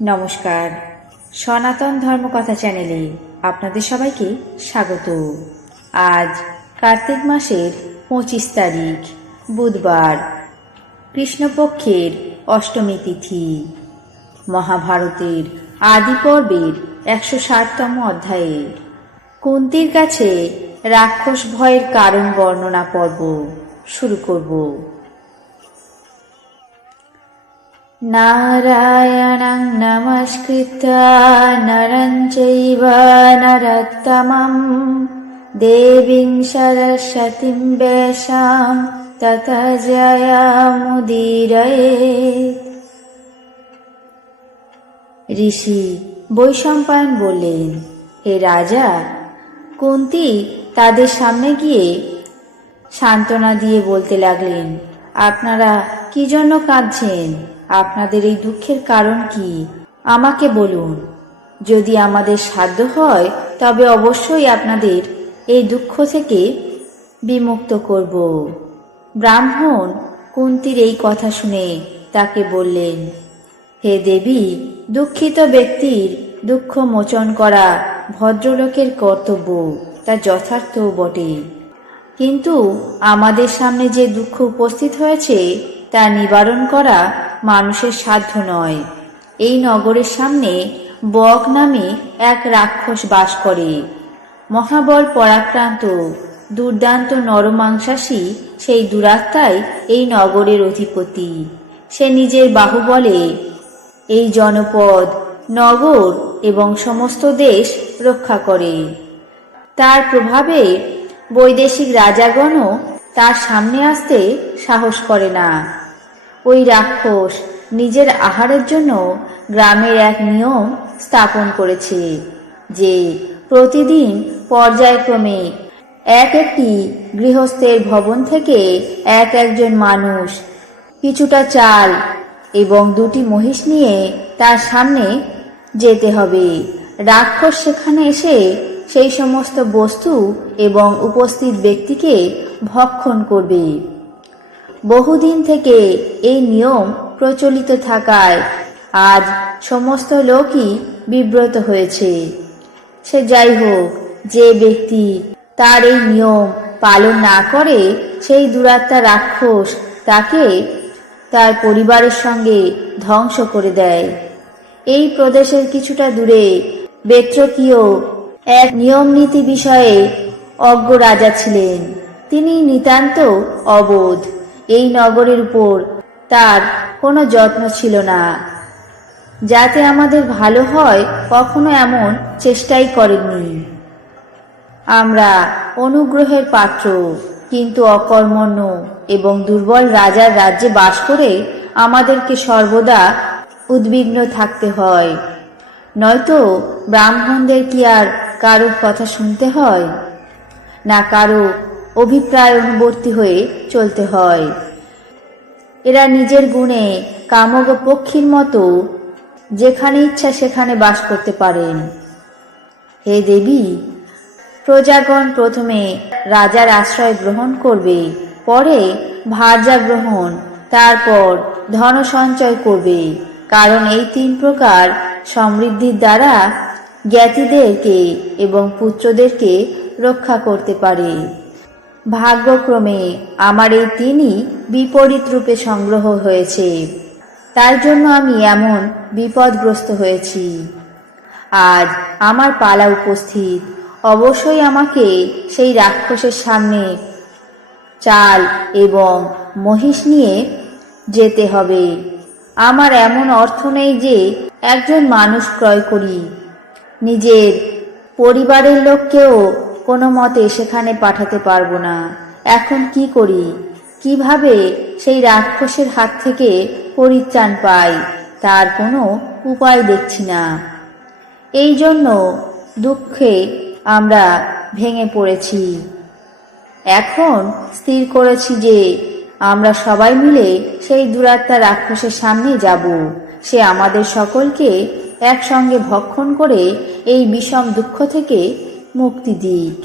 নমস্কার। সনাতন ধর্মকথা চ্যানেলে আপনাদের সবাইকে স্বাগত। আজ কার্তিক মাসের পঁচিশ তারিখ, বুধবার, কৃষ্ণপক্ষের অষ্টমী তিথি। মহাভারতের আদি পর্বের একশো ষাটতম অধ্যায়ে। কুন্তির কাছে রাক্ষস ভয়ের কারণ বর্ণনা পর্ব শুরু করব। नारायणं नमस्कृत्य नरं चैव नरोत्तमं देवीं सरस्वतीं वेशां तत जयामुदीरयेत् ঋষি বৈশম্পায়ন বললেন হে রাজা কুন্তি তাদের সামনে গিয়ে সান্ত্বনা দিয়ে বলতে লাগলেন আপনারা কি জন্য কাঁদছেন আপনাদের এই দুঃখের কারণ কি? আমাকে বলুন। যদি আমাদের সাধ্য হয়, তবে অবশ্যই আপনাদের এই দুঃখ থেকে বিমুক্ত করব। ব্রাহ্মণ কুন্তির এই কথা শুনে তাকে বললেন, হে দেবী, দুঃখিত ব্যক্তির দুঃখ মোচন করা ভদ্রলোকের কর্তব্য, তা যথার্থ বটে। কিন্তু আমাদের সামনে যে দুঃখ উপস্থিত হয়েছে, তা নিবারণ করা মানুষের সাধ্য নয়। এই নগরের সামনে বক নামে এক রাক্ষস বাস করে। মহাবল পরাক্রান্ত, দুর্দান্ত নরমাংসাসী সেই দুরাত্মাই এই নগরের অধিপতি। সে নিজের বাহুবলে এই জনপদ, নগর এবং সমস্ত দেশ রক্ষা করে। তার প্রভাবে বৈদেশিক রাজাগণও তার সামনে আসতে সাহস করে না। ওই রাক্ষস নিজের আহারের জন্য গ্রামের এক নিয়ম স্থাপন করেছে, যে প্রতিদিন পর্যায়ক্রমে এক একটি গৃহস্থের ভবন থেকে এক একজন মানুষ কিছুটা চাল এবং দুটি মহিষ নিয়ে তার সামনে যেতে হবে। রাক্ষস সেখানে এসে সেই সমস্ত বস্তু এবং উপস্থিত ব্যক্তিকে ভক্ষণ করবে। বহুদিন থেকে এই নিয়ম প্রচলিত থাকায় আজ সমস্ত লোকই বিব্রত হয়েছে। সে যাই হোক, যে ব্যক্তি তার এই নিয়ম পালন না করে, সেই দুরাত্মা রাক্ষস তাকে তার পরিবারের সঙ্গে ধ্বংস করে দেয়। এই প্রদেশের কিছুটা দূরে বেত্রকীয় এক নিয়ম নীতি বিষয়ে অজ্ঞ রাজা ছিলেন। তিনি নিতান্ত অবোধ। এই নগরের উপর, তার কোনো যত্ন ছিল না। যাতে আমাদের ভালো হয়, কখনো এমন চেষ্টাই করেননি। আমরা অনুগ্রহের পাত্র, কিন্তু অকর্মণ্য এবং দুর্বল রাজার রাজ্যে বাস করে আমাদেরকে সর্বদা উদ্বিগ্ন থাকতে হয়। নয়তো ব্রাহ্মণদের কি আর কারোর কথা শুনতে হয়? না কারও অভিপ্রায় অনুবর্তী হয়ে চলতে হয়। এরা নিজের গুণে কামগ পক্ষীর মতো যেখানে ইচ্ছা সেখানে বাস করতে পারেন। হে দেবী, প্রজাগণ প্রথমে রাজার আশ্রয় গ্রহণ করবে, পরে ভার্যা গ্রহণ, তারপর ধন সঞ্চয় করবে। কারণ এই তিন প্রকার সমৃদ্ধির দ্বারা জ্ঞাতিদেরকে এবং পুত্রদেরকে রক্ষা করতে পারে। ভাগ্যক্রমে আমার এই তিনই বিপরীত রূপে সংগ্রহ হয়েছে। তার জন্য আমি এমন বিপদগ্রস্ত হয়েছি। আজ আমার পালা উপস্থিত। অবশ্যই আমাকে সেই রাক্ষসের সামনে চাল এবং মহিষ নিয়ে যেতে হবে। আমার এমন অর্থ নেই যে একজন মানুষ ক্রয় করি। নিজের পরিবারের লোককেও কোনো মতে সেখানে পাঠাতে পারব না। এখন কি করি? কীভাবে সেই রাক্ষসের হাত থেকে পরিত্রাণ পাই? তার কোনো উপায় দেখছি না। এই জন্য দুঃখে আমরা ভেঙে পড়েছি। এখন স্থির করেছি যে আমরা সবাই মিলে সেই দুরাত্মা রাক্ষসের সামনে যাব। সে আমাদের সকলকে একসঙ্গে ভক্ষণ করে এই বিষম দুঃখ থেকে মুক্তি দিক।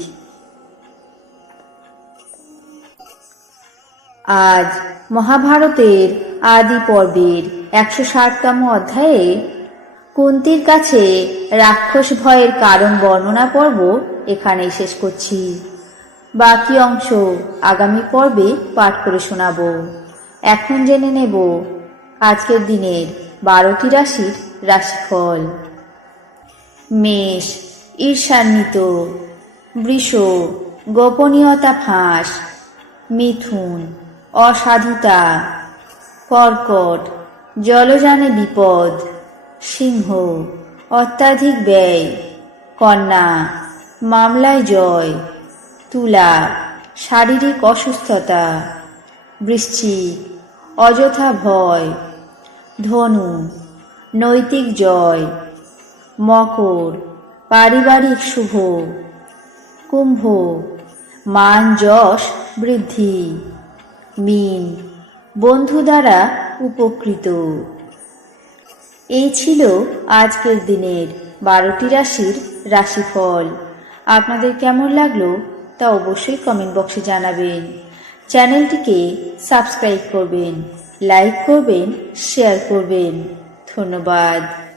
আজ মহাভারতের আদি পর্বের একশো ষাটতম অধ্যায়ে কুন্তির কাছে রাক্ষস ভয়ের কারণ বর্ণনা পর্ব এখানেই শেষ করছি। বাকি অংশ আগামী পর্বে পাঠ করে শোনাবো। এখন জেনে নেব আজকের দিনের বারোটি রাশির রাশিফল। মেষ ঈর্ষান্বিত। বৃষ, গোপনীয়তা ফাঁস। মিথুন, অসাধুতা। কর্কট, জলযানে বিপদ। সিংহ, অত্যাধিক ব্যয়। কন্যা, মামলায় জয়। তুলা, শারীরিক অসুস্থতা। বৃশ্চিক, অযথা ভয়। ধনু, নৈতিক জয়। মকর পারিবারিক শুভ। কুম্ভ। মান যশ বৃদ্ধি। মিন। বন্ধু দ্বারা উপকৃত। এই ছিল আজকের দিনের বারোটি রাশির রাশিফল। আপনাদের কেমন লাগল তা অবশ্যই কমেন্ট বক্সে জানাবেন। চ্যানেলটিকে সাবস্ক্রাইব করবেন লাইক করবেন শেয়ার করবেন। ধন্যবাদ।